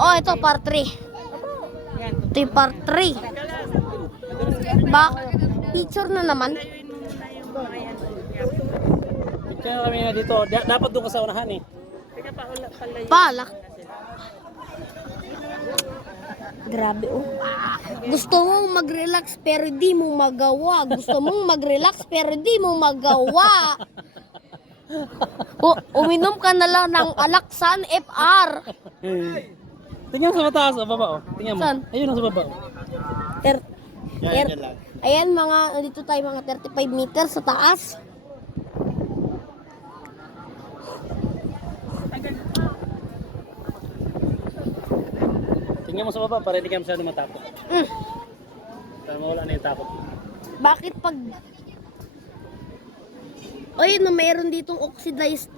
Oh, ito part 3. Ito yung part 3. Picture na naman. Picture na kami na dito. Dapat doon ka sa unahan eh. Palak. Grabe oh. Gusto mong mag-relax pero di mo magawa. Gusto mong mag-relax pero di mo magawa. Uminom ka na lang ng Alaksan FR. Tingnan sa mataas, sa baba oh. Tingnan mo. Saan? Ayun sa baba. Ayan mga, dito tayo mga 35 meters sa taas. Tingnan mo sa baba para hindi ka masyado matakot. Para mawala na yung takot. Bakit pag... O yun, no, mayroon ditong oxidized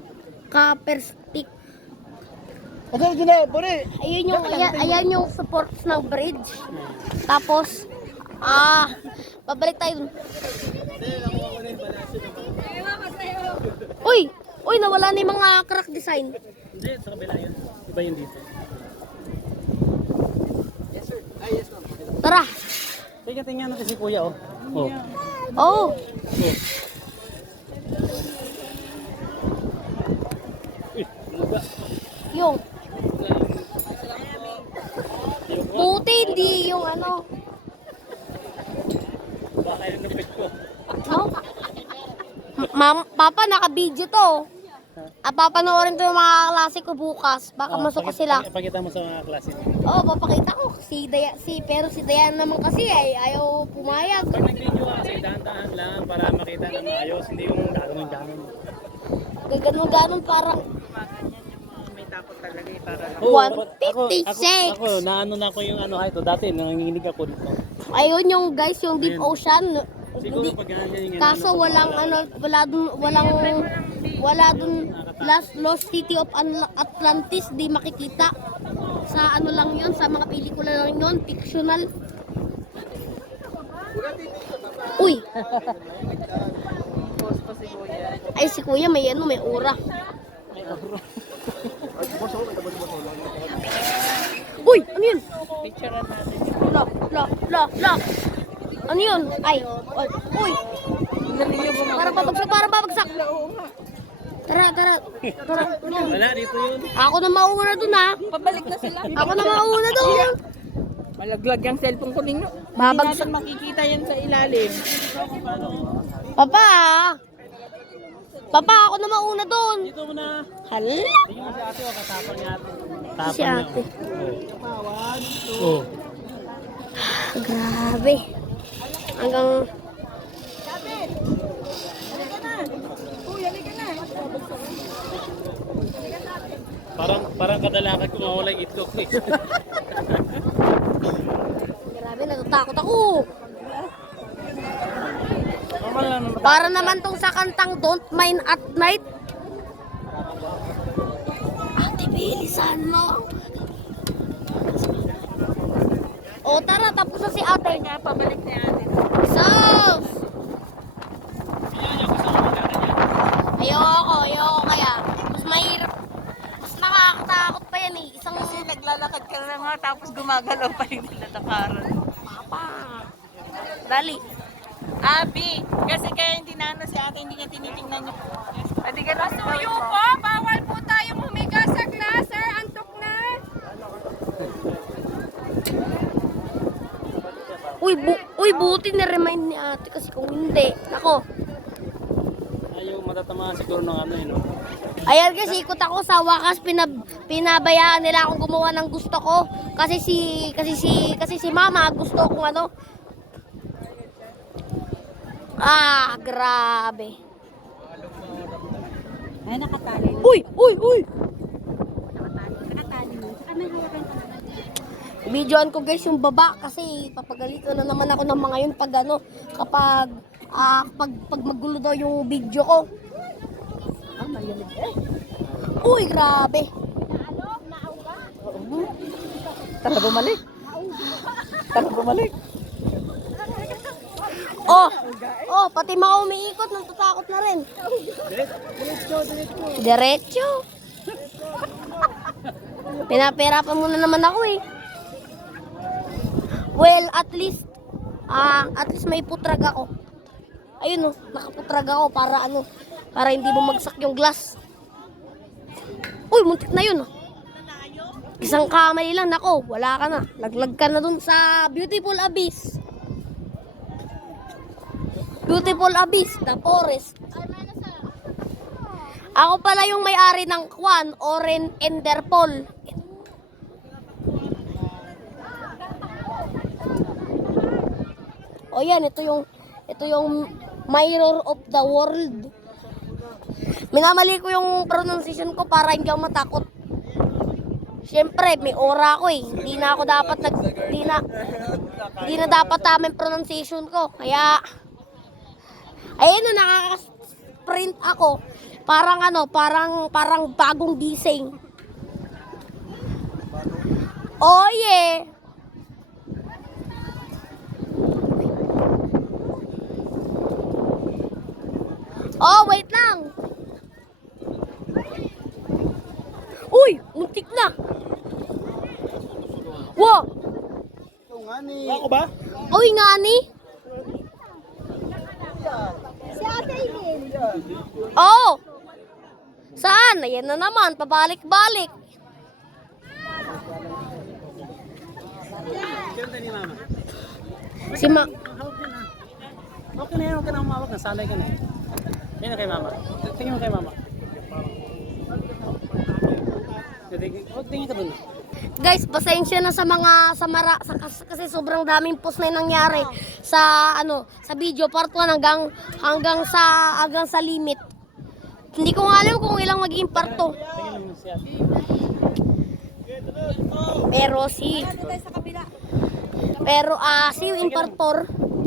copper stick. Ayan yung supports ng bridge. Tapos, babalik tayo dun. Uy, nawala na yung mga crack design. Hindi, sa kabila yun. Iba yun dito. Tara. Tingnan natin si kuya oh. Oh. Yung. Buti hindi yung ano. Baka yung napit ko. No? Papa, naka-video to. Papanoorin to yung mga klase ko bukas. Baka masuka sila. Pakita mo sa mga klase. Oo, papakita ko. Pero si Dayan naman kasi ay ayaw pumayag. Pag nag-video ka kasi dahan-dahan lang para makita na maayos. Hindi yung gano'n-gano'n. Ganon parang May takot talaga eh, para lang. 156. Ako, naano na ako yung ano ito. Dati, nanginginig ako dito. Ayun yung guys, yung deep ocean. Siguro Hindi, pag ganyan yung kaso walang ano, wala dun Lost City of Atlantis di makikita. Sa ano lang yun, sa mga pelikula lang yun, fictional. Uy! Ay, si kuya may ano, may aura. Uy! Ano yun? Picture natin. La. Ano yun? Ay! Uy! Parang babagsak! Tara. Wala, dito yun. Ako na mauna dun ha. Pabalik na sila. Ako na mauna dun. Malaglag yung cellphone ko ninyo. Babagsak. Hindi natin makikita yan sa ilalim. Papa! Papa, ako na mauna dun. Dito mo na. Hala? Tingnan mo si ate o katapang niya ate. Tapang Si ate. niya. Oh. Grabe. Hanggang... Parang kadalakan kung mawala yung itlog eh. Grabe, natatakot ako. Normal lang naman. Para naman tong sa kantang Don't Mind at Night. Ate, bilisan mo. O tara, tapos na si ate. Kaya pabalik na natin. Sos! Ayoko kaya. Mas mahirap. Mas nakakatakot pa yan eh. Isang... Kasi naglalakad ka na nga tapos gumagalaw pa yung nilalakaran. Papa. Dali. Abi, kasi kaya hindi na ano si ate, hindi niya tinitingnan yung... Pwede ka na Pasuyo po, bawal po tayo humiga sa class, sir. Antok na. Uy, buti na-remind ni ate kasi kung hindi. Ako. Ayaw matatamaan siguro ng ano eh, no? Ayan kasi ikot ako sa wakas pinabayaan nila akong gumawa ng gusto ko kasi si mama gusto kong ano. Grabe. Ay, nakatali. Uy. Nakatali mo. Saka may hawakan ka naman. Videoan ko guys yung baba kasi papagalitan na naman ako ng mga yun pag ano kapag pag magulo daw yung video ko. Uy, grabe. Tara bumalik. Oh, pati mga umiikot, natatakot na rin. Diretso. Pinaperapan muna naman ako eh. Well, at least may putrag ako. Ayun oh, nakaputrag ako para hindi bumagsak yung glass. Uy, muntik na yun oh. Isang kamay lang, nako, wala ka na. Laglag ka na dun sa Beautiful Abyss. Beautiful Abyss, the forest. Ako pala yung may-ari ng Kwan, Oren Enderpol. O yan, ito yung Mirror of the World. Minamali ko yung pronunciation ko para hindi ako matakot. Siyempre, may aura ako eh. Hindi na dapat tama yung pronunciation ko. Kaya, ayun na, nakaka-sprint ako. Parang bagong gising. Oh yeah! Oh, wait lang. Uy, muntik na. Wow. Ako ba? Uy, nga ni. Si Ate Eileen. Oh. Saan? Ayan na naman, pabalik-balik. Ganda ni Mama. Si Ma... Okay na yan, huwag ka na umawag. Nasanay ka na eh. Tingnan kay Mama. Tingnan mo kay Mama. Tingin ka dun. Guys, pasensya na sa kasi sobrang daming post na yung nangyari sa video part 1 hanggang sa limit. Hindi ko nga alam kung ilang magiging part 2. Tingnan mo siya. Pero see you in part 4.